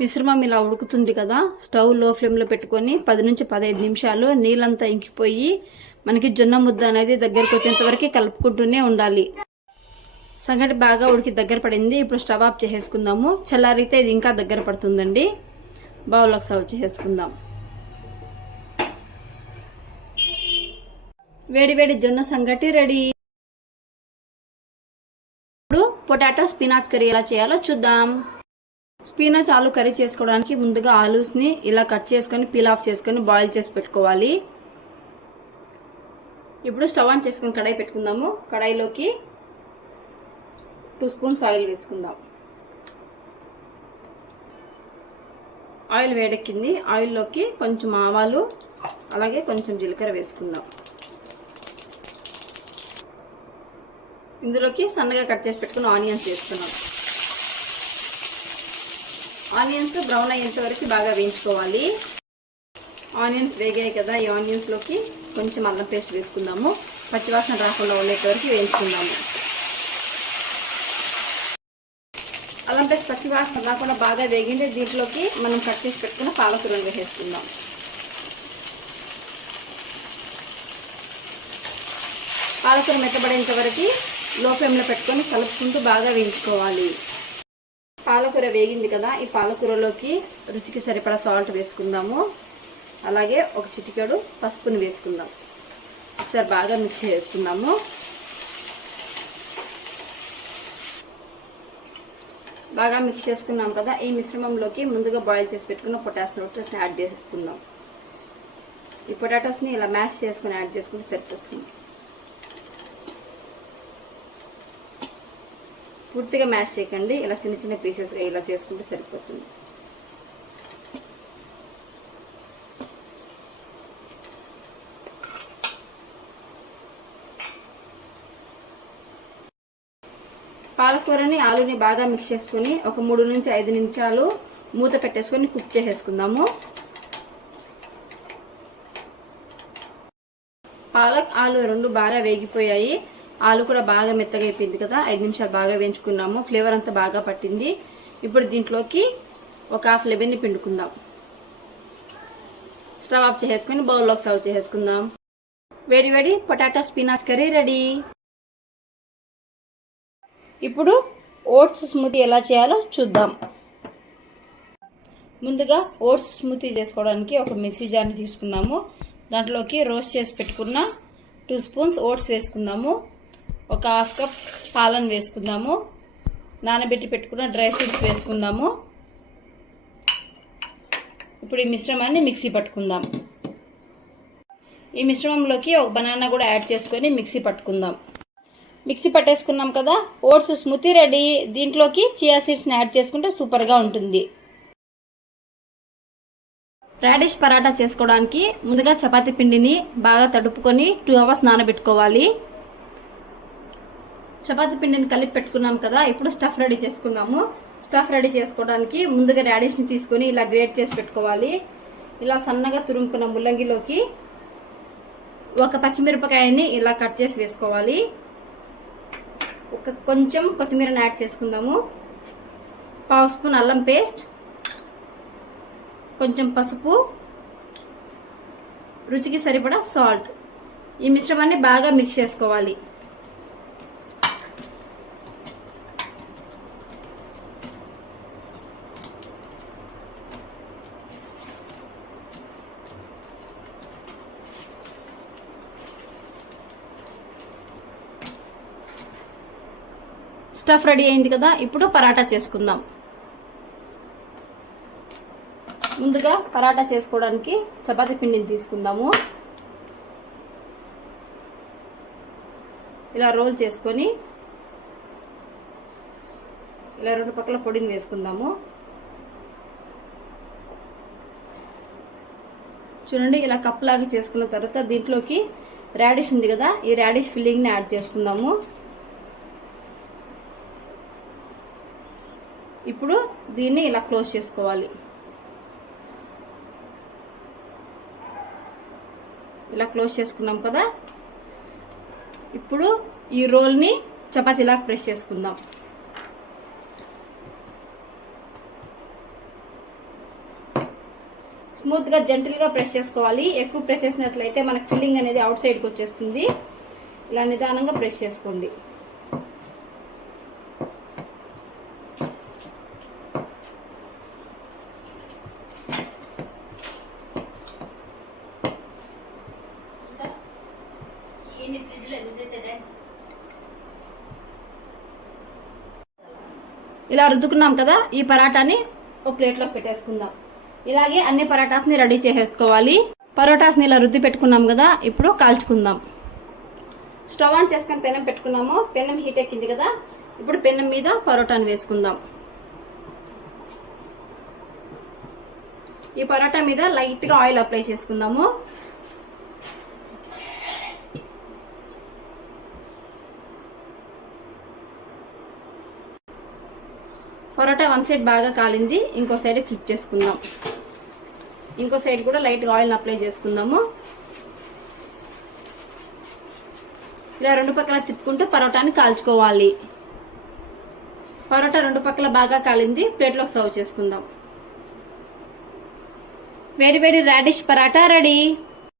మిశ్రమం ఇలా ఉడుకుతుంది కదా, స్టవ్ లో ఫ్లేమ్లో పెట్టుకొని 10 నుంచి 15 నిమిషాలు నీళ్ళంతా ఇంకిపోయి మనకి జొన్న ముద్ద అనేది దగ్గరకు వచ్చేంత వరకు కలుపుకుంటూనే ఉండాలి. సంగటి బాగా ఉడికి దగ్గర పడింది. ఇప్పుడు స్టవ్ ఆఫ్ చేసేసుకుందాము. చల్లారితే ఇది ఇంకా దగ్గర పడుతుందండి. బౌల్లోకి సర్వ్ చేసుకుందాం. వేడి వేడి జొన్న సంగటి రెడీ. ఇప్పుడు పొటాటో స్పినాచ్ కర్రీ ఎలా చేయాలో చూద్దాం. స్పినాచ్ ఆలు కర్రీ చేసుకోవడానికి ముందుగా ఆలూస్ ని ఇలా కట్ చేసుకొని పీల్ ఆఫ్ చేసుకొని బాయిల్ చేసి పెట్టుకోవాలి. ఇప్పుడు స్టవ్ ఆన్ చేసుకొని కడాయి పెట్టుకుందాము. కడాయిలోకి 2 స్పూన్స్ ఆయిల్ వేసుకుందాం. ఆయిల్ వేడెక్కింది. ఆయిల్లోకి కొంచెం ఆవాలు అలాగే కొంచెం జీలకర్ర వేసుకుందాం. ఇందులోకి సన్నగా కట్ చేసి పెట్టుకుని ఆనియన్స్ వేసుకున్నాం. ఆనియన్స్ బ్రౌన్ అయ్యేంత వరకు బాగా వేయించుకోవాలి. ఆనియన్స్ వేగాయి కదా, ఈ ఆనియన్స్ లోకి కొంచెం అల్లం పేస్ట్ వేసుకుందాము. పచ్చివాసన రాకుండా ఉండేంత వరకు వేయించుకుందాము. అల్లం పేస్ట్ పచ్చివాసన రాకుండా బాగా వేగింది. దీంట్లోకి మనం కట్ చేసి పెట్టుకున్న పాలకూరను వేసేసుకుందాం. పాలకూర మెత్తబడేంత వరకు లో ఫ్లేమ్లో పెట్టుకొని కలుపుకుంటూ బాగా వేయించుకోవాలి. పాలకూర వేగింది కదా, ఈ పాలకూరలోకి రుచికి సరిపడా సాల్ట్ వేసుకుందాము. అలాగే ఒక చిటికెడు పసుపుని వేసుకుందాం. ఒకసారి బాగా మిక్స్ చేసుకుందాము. బాగా మిక్స్ చేసుకున్నాం కదా, ఈ మిశ్రమంలోకి ముందుగా బాయిల్ చేసి పెట్టుకున్న పొటాటోస్ని యాడ్ చేసుకుందాం. ఈ పొటాటోస్ని ఇలా మ్యాష్ చేసుకుని యాడ్ చేసుకుంటే సరిపోతుంది. పూర్తిగా మ్యాష్ చేయకండి, ఇలా చిన్న చిన్న పీసెస్గా ఇలా చేసుకుంటే సరిపోతుంది. పాలకూరని ఆలుని బాగా మిక్స్ చేసుకుని ఒక 3 నుంచి 5 నిమిషాలు మూత పెట్టేసుకొని కుక్ చేసేసుకుందాము. పాలక్ ఆలు రెండు బాగా వేగిపోయాయి. ఆలు కూడా బాగా మెత్తగా అయిపోయింది కదా, 5 నిమిషాలు బాగా వేయించుకున్నాము. ఫ్లేవర్ అంతా బాగా పట్టింది. ఇప్పుడు దీంట్లోకి ఒక హాఫ్ లెమన్ని పిండుకుందాం. స్టవ్ ఆఫ్ చేసుకుని బౌల్లోకి సర్వ్ చేసుకుందాం. వేడి వేడి పొటాటో స్పినాచ్ కర్రీ రెడీ. ఇప్పుడు ఓట్స్ స్మూతీ ఎలా చేయాలో చూద్దాం. ముందుగా ఓట్స్ స్మూతీ చేసుకోవడానికి ఒక మిక్సీ జార్ని తీసుకుందాము. దాంట్లోకి రోస్ట్ చేసి పెట్టుకున్న 2 స్పూన్స్ ఓట్స్ వేసుకుందాము. ఒక హాఫ్ కప్ పాలను వేసుకుందాము. నానబెట్టి పెట్టుకున్న డ్రై ఫ్రూట్స్ వేసుకుందాము. ఇప్పుడు ఈ మిశ్రమాన్ని మిక్సీ పట్టుకుందాం. ఈ మిశ్రమంలోకి ఒక బనానా కూడా యాడ్ చేసుకొని మిక్సీ పట్టుకుందాం. మిక్సీ పట్టేసుకున్నాం కదా, ఓట్స్ స్మూతీ రెడీ. దీంట్లోకి చియా సీడ్స్ని యాడ్ చేసుకుంటే సూపర్గా ఉంటుంది. రాడిష్ పరాటా చేసుకోవడానికి ముందుగా చపాతీ పిండిని బాగా తడుపుకొని 2 అవర్స్ నానబెట్టుకోవాలి. చపాతీ పిండిని కలిపి పెట్టుకున్నాం కదా, ఇప్పుడు స్టఫ్ రెడీ చేసుకుందాము. స్టఫ్ రెడీ చేసుకోవడానికి ముందుగా రాడిష్ని తీసుకొని ఇలా గ్రేట్ చేసి పెట్టుకోవాలి. ఇలా సన్నగా తురుముకున్న ముల్లంగిలోకి ఒక పచ్చిమిరపకాయని ఇలా కట్ చేసి వేసుకోవాలి. కొంచెం కొత్తిమీరని యాడ్ చేసుకుందాము. 1/2 స్పూన్ అల్లం పేస్ట్, కొంచెం పసుపు, రుచికి సరిపడా సాల్ట్. ఈ మిశ్రమాన్ని బాగా మిక్స్ చేసుకోవాలి. స్టఫ్ రెడీ అయింది కదా, ఇప్పుడు పరాటా చేసుకుందాం. ముందుగా పరాటా చేసుకోవడానికి చపాతీ పిండిని తీసుకుందాము. ఇలా రోల్ చేసుకొని ఇలా 2 పక్కల పొడిని వేసుకుందాము. చూడండి, ఇలా కప్ లాగా చేసుకున్న తర్వాత దీంట్లోకి రాడిష్ ఉంది కదా, ఈ రాడిష్ ఫిల్లింగ్ని యాడ్ చేసుకుందాము. ఇప్పుడు దీన్ని ఇలా క్లోజ్ చేసుకోవాలి. ఇలా క్లోజ్ చేసుకున్నాం కదా, ఇప్పుడు ఈ రోల్ని చపాతీలా ప్రెస్ చేసుకుందాం. స్మూత్ గా జెంటిల్ గా ప్రెస్ చేసుకోవాలి. ఎక్కువ ప్రెస్ చేసినట్లయితే మనకి ఫిల్లింగ్ అనేది అవుట్ సైడ్ కి వచ్చేస్తుంది. ఇలా నిదానంగా ప్రెస్ చేసుకోండి. ఇలా రుద్దుకున్నాం కదా, ఈ పరాటాని ఒక ప్లేట్లో పెట్టేసుకుందాం. ఇలాగే అన్ని పరాటాస్ని రెడీ చేసేసుకోవాలి. పరోటాస్ని ఇలా రుద్ది పెట్టుకున్నాం కదా, ఇప్పుడు కాల్చుకుందాం. స్టవ్ ఆన్ చేసుకొని పెనం పెట్టుకున్నాము. పెనం హీట్ ఎక్కింది కదా, ఇప్పుడు పెనం మీద పరోటాను వేసుకుందాం. ఈ పరోటా మీద లైట్ గా ఆయిల్ అప్లై చేసుకుందాము. పరోటా వన్ సైడ్ బాగా కాలింది, ఇంకో సైడ్ ఫ్లిప్ చేసుకుందాం. ఇంకో సైడ్ కూడా లైట్ గా ఆయిల్ అప్లై చేసుకుందాము. ఇలా రెండు పక్కల తిప్పుకుంటూ పరోటాని కాల్చుకోవాలి. పరోటా రెండు పక్కల బాగా కాలింది, ప్లేట్లో సర్వ్ చేసుకుందాం. వేడి వేడి రాడిష్ పరాటా రెడీ.